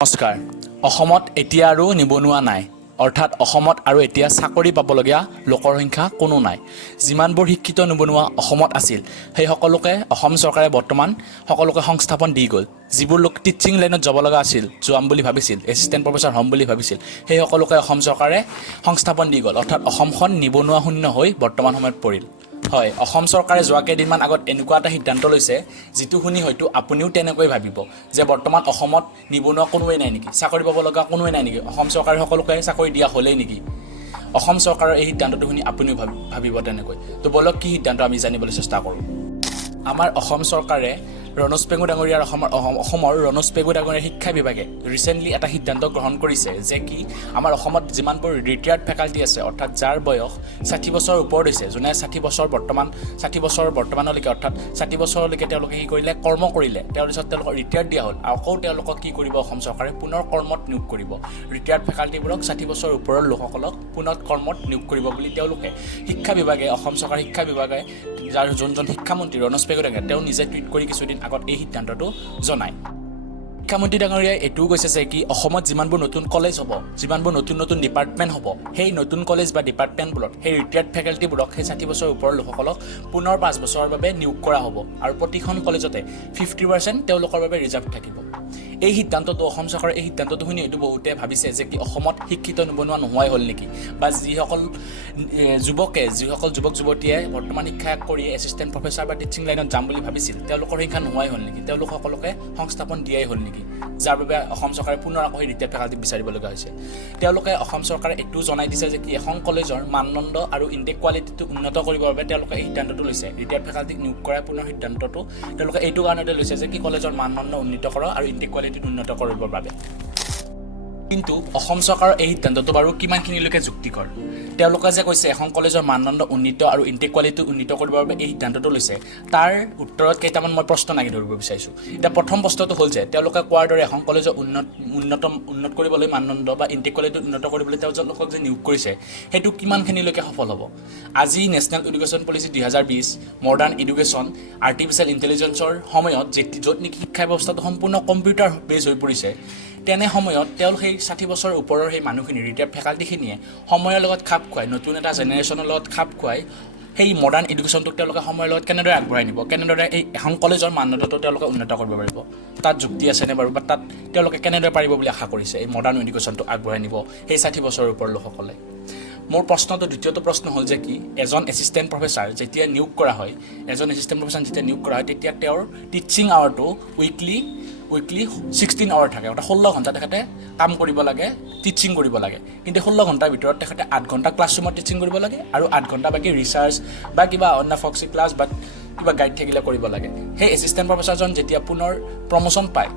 নমস্কাৰ অসমত এতিয়া আৰু নিবনুৱা নাই অৰ্থাৎ অসমত আৰু এতিয়া চাকৰি পাবলগীয়া লোকৰ সংখ্যা কোনো নাই যিমানবোৰ শিক্ষিত নিবনুৱা অসমত আছিল সেই সকলোকে অসম চৰকাৰে বৰ্তমান সকলোকে সংস্থাপন দি গ'ল যিবোৰ লোক টিচিং লাইনত যাব লগা আছিল যোৱাম বুলি ভাবিছিল এছিষ্টেণ্ট প্ৰফেছৰ হ'ম বুলি ভাবিছিল সেই সকলোকে অসম চৰকাৰে সংস্থাপন দি গ'ল অৰ্থাৎ অসমখন নিবনুৱা শূন্য হৈ বৰ্তমান সময়ত পৰিল হয় অসম চৰকাৰে যোৱা কেইদিনমান আগত এনেকুৱা এটা সিদ্ধান্ত লৈছে যিটো শুনি হয়তো আপুনিও তেনেকৈ ভাবিব যে বৰ্তমান অসমত নিবনুৱা কোনোৱে নাই নেকি চাকৰি পাব লগা কোনোৱে নাই নেকি অসম চৰকাৰে সকলোকে চাকৰি দিয়া হ'লেই নেকি অসম চৰকাৰৰ এই সিদ্ধান্তটো শুনি আপুনিও ভাবিব তেনেকৈ তো বলক কি সিদ্ধান্ত আমি জানিবলৈ চেষ্টা কৰোঁ আমাৰ অসম চৰকাৰে ৰণোজ পেগু ডাঙৰীয়াৰ অসমৰ ৰণোজ পেগু ডাঙৰীয়াৰ শিক্ষা বিভাগে ৰিচেণ্টলি এটা সিদ্ধান্ত গ্ৰহণ কৰিছে যে কি আমাৰ অসমত যিমানবোৰ ৰিটায়াৰ্ড ফেকাল্টি আছে অৰ্থাৎ যাৰ বয়স 60 বছৰ ওপৰত হৈছে যোনে 60 বছৰ বৰ্তমানলৈকে অৰ্থাৎ 60 বছৰলৈকে তেওঁলোকে কি কৰিলে কৰ্ম কৰিলে তাৰপিছত তেওঁলোকক ৰিটায়াৰ্ড দিয়া হ'ল আকৌ তেওঁলোকক কি কৰিব অসম চৰকাৰে পুনৰ কৰ্মত নিয়োগ কৰিব ৰিটায়াৰ্ড ফেকাল্টিবোৰক 60 বছৰ ওপৰৰ লোকসকলক পুনৰ কৰ্মত নিয়োগ কৰিব বুলি তেওঁলোকে শিক্ষা বিভাগে অসম চৰকাৰৰ শিক্ষা বিভাগে যাৰ যোনজন শিক্ষামন্ত্ৰী ৰণোজ পেগু ডাঙৰীয়া তেওঁ নিজে টুইট কৰি কিছুদিন আগত এই সিদ্ধান্তটো জনায় শিক্ষামন্ত্ৰী ডাঙৰীয়াই এইটোও কৈছে যে কি অসমত যিমানবোৰ নতুন কলেজ হ'ব যিমানবোৰ নতুন ডিপাৰ্টমেণ্ট হ'ব সেই নতুন কলেজ বা ডিপাৰ্টমেণ্টবোৰত সেই ৰিটায়াৰ্ড ফেকাল্টিবোৰক সেই 60 বছৰ ওপৰৰ লোকসকলক পুনৰ 5 বছৰৰ বাবে নিয়োগ কৰা হ'ব আৰু প্ৰতিখন কলেজতে 50% তেওঁলোকৰ বাবে ৰিজাৰ্ভ থাকিব এই সিদ্ধান্তটো অসম চৰকাৰৰ এই সিদ্ধান্তটো শুনি এইটো বহুতে ভাবিছে যে কি অসমত শিক্ষিত নিবনুৱা নোহোৱাই হ'ল নেকি বা যিসকল যুৱক যুৱতীয়ে বৰ্তমান শিক্ষা কৰি এছিষ্টেণ্ট প্ৰফেছৰ বা টিচিং লাইনত যাম বুলি ভাবিছিল তেওঁলোকৰ সংখ্যা নোহোৱাই হ'ল নেকি তেওঁলোক সকলোকে সংস্থাপন দিয়াই হ'ল নেকি যাৰ বাবে অসম চৰকাৰে পুনৰ আকৌ ৰিটায়াৰ্ড ফেকাল্টি বিচাৰিব লগা হৈছে তেওঁলোকে অসম চৰকাৰে এইটো জনাই দিছে যে কি এখন কলেজৰ মানদণ্ড আৰু ইনটেক কোৱালিটিটো উন্নত কৰিবৰ বাবে তেওঁলোকে এই সিদ্ধান্তটো লৈছে ৰিটায়াৰ্ড ফেকাল্টিক নিয়োগ কৰাৰ পুনৰ সিদ্ধান্তটো তেওঁলোকে এইটো কাৰণতে লৈছে যে কি কলেজৰ মানদণ্ড উন্নত কৰা আৰু ইনটেক কোৱালিটি উন্নত কৰিবৰ বাবে কিন্তু অসম চৰকাৰৰ এই সিদ্ধান্তটো বাৰু কিমানখিনিলৈকে যুক্তিকৰ তেওঁলোকে যে কৈছে এখন কলেজৰ মানদণ্ড উন্নীত আৰু ইনটেক কোৱালিটি উন্নীত কৰিবৰ বাবে এই সিদ্ধান্তটো লৈছে তাৰ উত্তৰত কেইটামান মই প্ৰশ্ন দাঙি ধৰিব বিচাৰিছোঁ এতিয়া প্ৰথম প্ৰশ্নটো হ'ল যে তেওঁলোকে কোৱাৰ দৰে এখন কলেজৰ উন্নত কৰিবলৈ মানদণ্ড বা ইনটেক কোৱালিটি উন্নত কৰিবলৈ তেওঁলোকক যে নিয়োগ কৰিছে সেইটো কিমানখিনিলৈকে সফল হ'ব আজি national education policy 2020 modern education artificial ইণ্টেলিজেন্সৰ সময়ত য'ত নেকি শিক্ষা ব্যৱস্থাটো সম্পূৰ্ণ কম্পিউটাৰ বেছ হৈ পৰিছে তেনে সময়ত তেওঁ সেই 60 বছৰ ওপৰৰ সেই মানুহখিনি ৰিটায়াৰ্ড ফেকাল্টিখিনিয়ে সময়ৰ লগত খাপ খুৱাই নতুন এটা জেনেৰেশ্যনৰ লগত খাপ খুৱাই সেই মডাৰ্ণ এডুকেশ্যনটোক তেওঁলোকে সময়ৰ লগত কেনেদৰে আগবঢ়াই নিব কেনেদৰে এই এখন কলেজৰ মানদণ্ডটো তেওঁলোকে উন্নত কৰিব পাৰিব তাত যুক্তি আছেনে বাৰু বা তাত তেওঁলোকে কেনেদৰে পাৰিব বুলি আশা কৰিছে এই মডাৰ্ণ এডুকেশ্যনটো আগবঢ়াই নিব সেই 60 বছৰৰ ওপৰৰ লোকসকলে মোৰ প্ৰশ্নটো দ্বিতীয়টো প্ৰশ্ন হ'ল যে কি এজন এছিষ্টেণ্ট প্ৰফেছৰ যেতিয়া নিয়োগ কৰা হয় তেতিয়া তেওঁৰ টিচিং আৱাৰটো উইকলি 16 আৱাৰ থাকে অৰ্থাৎ 16 ঘণ্টা তেখেতে কাম কৰিব লাগে টিচিং কৰিব লাগে কিন্তু 16 ঘণ্টাৰ ভিতৰত তেখেতে 8 ঘণ্টা ক্লাছৰুমত টিচিং কৰিব লাগে আৰু 8 ঘণ্টা বাকী ৰিচাৰ্চ বা কিবা অন্য ফক্সি ক্লাছ বা কিবা গাইড থাকিলে কৰিব লাগে সেই এছিষ্টেণ্ট প্ৰফেছৰজন যেতিয়া পুনৰ প্ৰমোশ্যন পায়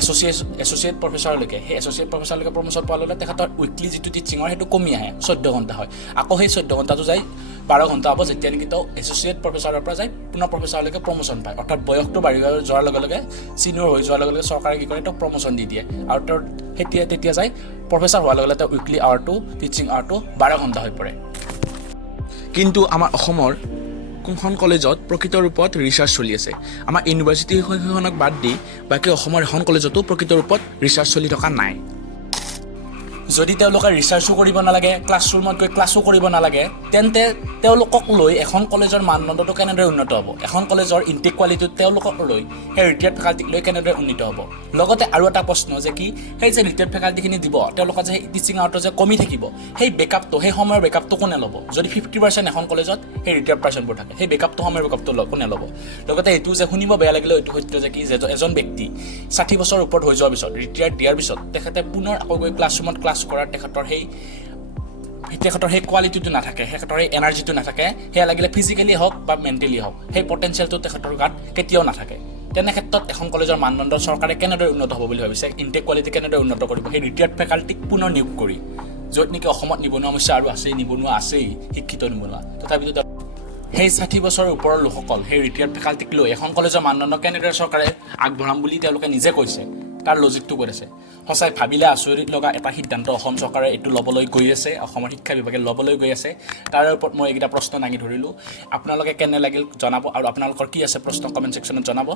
এছ'চিয়েট প্ৰফেছৰলৈকে সেই এছ'চিয়েট প্ৰফেছৰলৈকে প্ৰমোশ্যন পোৱাৰ লগে তেখেতৰ উইকলি যিটো টিচিঙৰ সেইটো কমি আহে 14 ঘণ্টা হয় আকৌ সেই 14 ঘণ্টাটো যায় 12 ঘণ্টা হ'ব যেতিয়া নেকি তেওঁ এছ'চিয়েট প্ৰফেছৰৰ পৰা যায় পুনৰ প্ৰফেছৰলৈকে প্ৰমোশ্যন পায় অৰ্থাৎ বয়সটো বাঢ়ি যোৱাৰ লগে লগে ছিনিয়ৰ হৈ যোৱাৰ লগে লগে চৰকাৰে কি কৰে তেওঁক প্ৰমোশ্যন দি দিয়ে আৰু তেওঁৰ তেতিয়া যায় প্ৰফেছৰ হোৱাৰ লগে লগে তেওঁ উইকলি আৱাৰটো টিচিং আৱাৰটো 12 ঘণ্টা হৈ পৰে কিন্তু আমাৰ অসমৰ কোনখন কলেজত প্ৰকৃত ৰূপত ৰিচাৰ্চ চলি আছে আমাৰ ইউনিভাৰ্চিটিখনক বাদ দি বাকী অসমৰ এখন কলেজতো প্ৰকৃত ৰূপত ৰিচাৰ্চ চলি থকা নাই যদি তেওঁলোকে ৰিচাৰ্চো কৰিব নালাগে ক্লাছৰুমত গৈ ক্লাছো কৰিব নালাগে তেন্তে তেওঁলোকক লৈ এখন কলেজৰ মানদণ্ডটো কেনেদৰে উন্নত হ'ব এখন কলেজৰ ইনটেক কোৱালিটিটো তেওঁলোকক লৈ সেই ৰিটায়াৰ্ড ফেকাল্টিক লৈ কেনেদৰে উন্নীত হ'ব লগতে আৰু এটা প্ৰশ্ন যে কি সেই যে ৰিটায়াৰ্ড ফেকাল্টিখিনি দিব তেওঁলোকৰ যে টিচিং আৱাৰটো যে কমি থাকিব সেই বেকআপটো সেই সময়ৰ বেকআপটো কোনে ল'ব যদি 50% এখন কলেজত সেই ৰিটায়াৰ্ড পাৰ্চনবোৰ থাকে সেই সময়ৰ বেকআপটো কোনে ল'ব লগতে এইটো যে শুনিব বেয়া লাগিলেও এইটো সত্য যে কি এজন ব্যক্তি 60 বছৰ ওপৰত হৈ যোৱাৰ পিছত ৰিটায়াৰ্ড দিয়াৰ পিছত তেখেতে পুনৰ আকৌ গৈ ক্লাছৰুমত ক্লাছ কৰাৰ তেখেতৰ সেই কোৱালিটিটো নাথাকে তেখেতৰ সেই এনাৰ্জিটো নাথাকে সেয়া লাগিলে ফিজিকেলি হওক বা মেণ্টেলি হওক সেই পটেঞ্চিয়েলটো তেখেতৰ গাত কেতিয়াও নাথাকে তেনে ক্ষেত্ৰত এখন কলেজৰ মানদণ্ড চৰকাৰে কেনেদৰে উন্নত হ'ব বুলি ভাবিছে ইনটেক কোৱালিটি কেনেদৰে উন্নত কৰিব সেই ৰিটায়াৰ্ড ফেকাল্টিক পুনৰ নিয়োগ কৰি য'ত নেকি অসমত নিবনুৱা সমস্যা আৰু নিবনুৱা আছেই শিক্ষিত নিবনুৱা তথাপিতো সেই 60 বছৰৰ ওপৰৰ লোকসকল সেই ৰিটায়াৰ্ড ফেকাল্টিক লৈ এখন কলেজৰ মানদণ্ড কেনেদৰে চৰকাৰে আগবঢ়াম বুলি তেওঁলোকে নিজে কৈছে তাৰ লজিকটো কৰিছে সঁচাই ভাবিলে আচৰিত লগা এটা সিদ্ধান্ত অসম চৰকাৰে এইটো ল'বলৈ গৈ আছে অসমৰ শিক্ষা বিভাগে ল'বলৈ গৈ আছে তাৰ ওপৰত মই এইকেইটা প্ৰশ্ন দাঙি ধৰিলোঁ আপোনালোকে কেনে লাগিল জনাব আৰু আপোনালোকৰ কি আছে প্ৰশ্ন কমেণ্ট ছেকশ্যনত জনাব